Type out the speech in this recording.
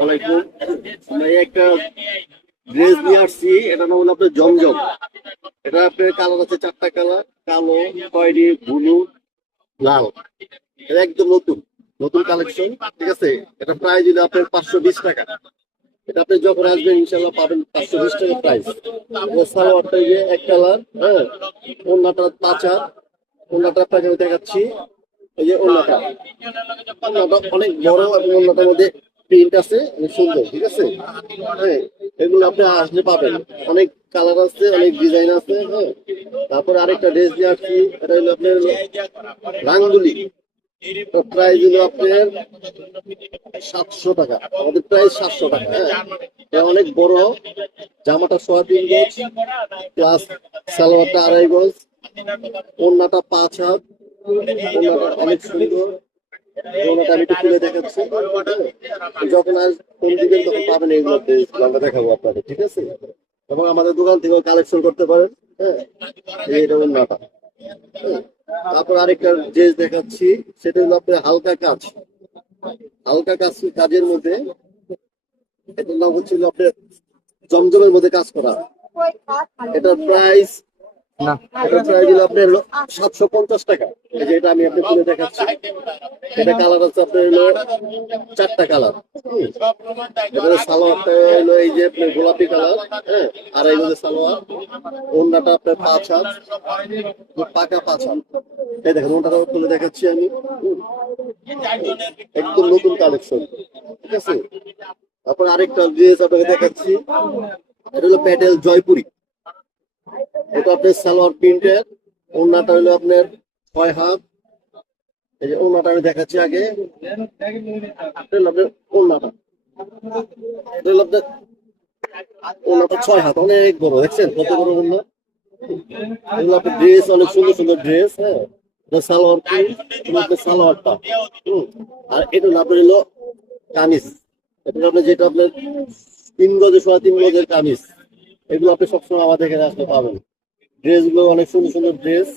ওয়ালাইকুম। আমরা এই একটা ড্রেস নিয়ে আসছি, এটা নাম হলো আপনার জমজম। এটা আপনার কালার আছে চারটা কালার: কালো, খয়েরি, ব্লু, লাল। এটা একদম নতুন নতুন কালেকশন, ঠিক আছে। এটা প্রাইস হলো আপনার 520 টাকা। এটা আপনি যখন আসবেন ইনশাল্লাহ পাবেন 520 টাকা প্রাইস। সালোয়ারটা যে এক কালার, হ্যাঁ। ওড়নাটা পাঁচা, ওড়নাটা আপনাকে আমি দেখাচ্ছি। এই যে ওড়নাটা, ওড়নাটা অনেক বড় এবং ওড়নাটার মধ্যে প্রিন্ট আছে, অনেক সুন্দর, ঠিক আছে। হ্যাঁ, এগুলো আপনি আসলে পাবেন। অনেক কালার আছে, অনেক ডিজাইন আছে, হ্যাঁ। তারপরে আরেকটা ড্রেস দিয়ে আসছি, এটা হলো আপনার রাঙ্গুলি। প্রাইস হলো আপনার 700 টাকা, আমাদের প্রাইস 700 টাকা, হ্যাঁ। এটা অনেক বড়, জামাটা 3.5 গজ প্লাস সালোয়ারটা 2.5 গজ, ওড়নাটা 5 হাত, ওড়নাটা অনেক সুন্দর। ওড়নাটা আমি একটু খুলে দেখাচ্ছি, যখন আর কোন দিবেন তখন পাবেন এইগুলো আমরা দেখাবো আপনাদের, ঠিক আছে। এবং আমাদের দোকান থেকেও কালেকশন করতে পারেন, হ্যাঁ। এইটা ওড়নাটা, হ্যাঁ। তারপর আরেকটা ড্রেস দেখাচ্ছি, সেটা হলো আপনার হালকা কাজ, হালকা কাজ কাজের মধ্যে। এটার নাম হচ্ছিল আপনার জমজমের মধ্যে কাজ করা। এটার প্রাইস এটার প্রাইস হলো আপনার 750 টাকা। এই যে এটা আমি আপনাকে তুলে দেখাচ্ছি, এটা কালার আছে আপনার হলো চারটা কালার। এটা সালোয়ারটা হলো এই যে আপনার গোলাপি কালার, হ্যাঁ। আর এই হলো সালোয়ার। ওড়নাটা আপনার 5 হাত, পাকা 5 হাত। এই দেখেন ওড়নাটা তুলে দেখাচ্ছি আমি। একদম নতুন কালেকশন, ঠিক আছে। তারপর আরেকটা ড্রেস আপনাকে দেখাচ্ছি, এটা হলো প্যাটেল জয়পুরি। এটা আপনার সালোয়ার প্রিন্টের, ওড়নাটা হলো আপনার 6 হাত। এই যে ওড়নাটা আমি দেখাচ্ছি আগে, এটা হলো আপনার ওড়নাটা, এটা হলো আপনার ওড়নাটা 6 হাত, অনেক বড়, দেখছেন কত বড় ওড়না। এগুলো আপনার ড্রেস, অনেক সুন্দর সুন্দর ড্রেস, হ্যাঁ। এটা সালোয়ার প্রিন্ট, এটা আপনার সালোয়ারটা, আর এটা হলো আপনার হলো কামিজ। এটা হলো আপনার যেটা আপনার 3 গজে 3.5 গজের কামিজ। এগুলো আপনি সবসময় আমাদের এখানে আসলে পাবেন। ড্রেস গুলো অনেক সুন্দর সুন্দর ড্রেস।